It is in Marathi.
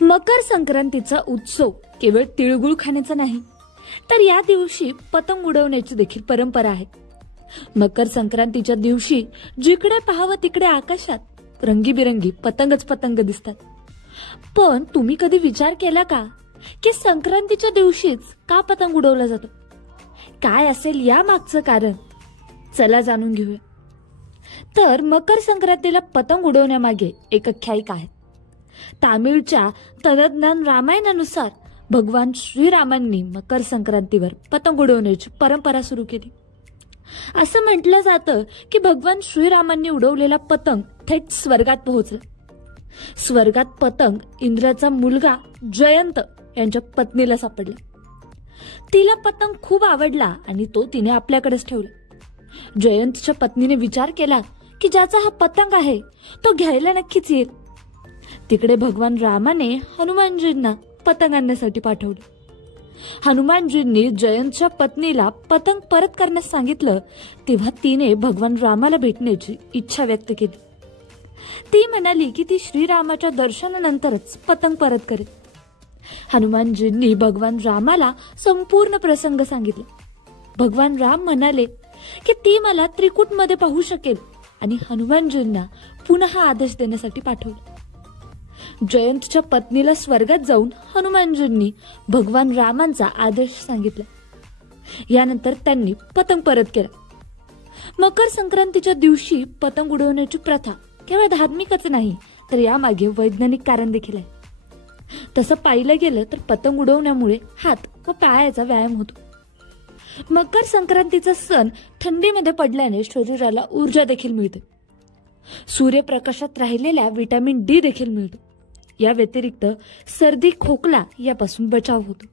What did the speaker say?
मकर संक्रांतीचा उत्सव केवळ तिळगुळ खाण्याचा नाही, तर या दिवशी पतंग उडवण्याची देखील परंपरा आहे. मकर संक्रांतीच्या दिवशी जिकडे पाहावं तिकडे आकाशात रंगीबिरंगी पतंगच पतंग दिसतात. पण तुम्ही कधी विचार केला का की संक्रांतीच्या दिवशीच का पतंग उडवला जातो? काय असेल या मागचं कारण? चला जाणून घेऊया. तर मकर संक्रांतीला पतंग उडवण्यामागे एक आख्यायिका आहे. तामिळच्या तंत्रज्ञान रामायणानुसार भगवान श्रीरामांनी मकर संक्रांतीवर पतंग उडवण्याची परंपरा सुरू केली. असं म्हटलं जातं की भगवान श्रीरामांनी उडवलेला पतंग थेट स्वर्गात पोहोचला. स्वर्गात पतंग इंद्राचा मुलगा जयंत यांच्या पत्नीला सापडला. तिला पतंग खूप आवडला आणि तो तिने आपल्याकडेच ठेवला. जयंतच्या पत्नीने विचार केला की ज्याचा हा पतंग आहे तो घ्यायला नक्कीच येईल. तिकडे भगवान रामाने हनुमानजींना पतंग आणण्यासाठी पाठवलं. हनुमानजींनी जयंतच्या पत्नीला पतंग परत करण्यास सांगितलं तेव्हा तिने भगवान रामाला भेटण्याची इच्छा व्यक्त केली. ती म्हणाली की ती श्रीरामाच्या दर्शनानंतरच पतंग परत करेल. हनुमानजींनी भगवान रामाला संपूर्ण प्रसंग सांगितला. भगवान राम म्हणाले की ती मला त्रिकूटमध्ये पाहू शकेल आणि हनुमानजींना पुन्हा आदेश देण्यासाठी पाठवलं. जयंतच्या पत्नीला स्वर्गात जाऊन हनुमानजींनी भगवान रामांचा आदेश सांगितला. यानंतर त्यांनी पतंग परत केला. मकर संक्रांतीच्या दिवशी पतंग उडवण्याची प्रथा केवळ धार्मिकच नाही तर यामागे वैज्ञानिक कारण देखील आहे. तसं पाहिलं गेलं तर पतंग उडवण्यामुळे हात व पायाचा व्यायाम होतो. मकर संक्रांतीचा सण थंडीमध्ये पडल्याने शरीराला ऊर्जा देखील मिळते. सूर्यप्रकाशात राहिलेल्या व्हिटॅमिन डी देखील मिळतो. या व्यतिरिक्त सर्दी खोकला यापासून बचाव होतो.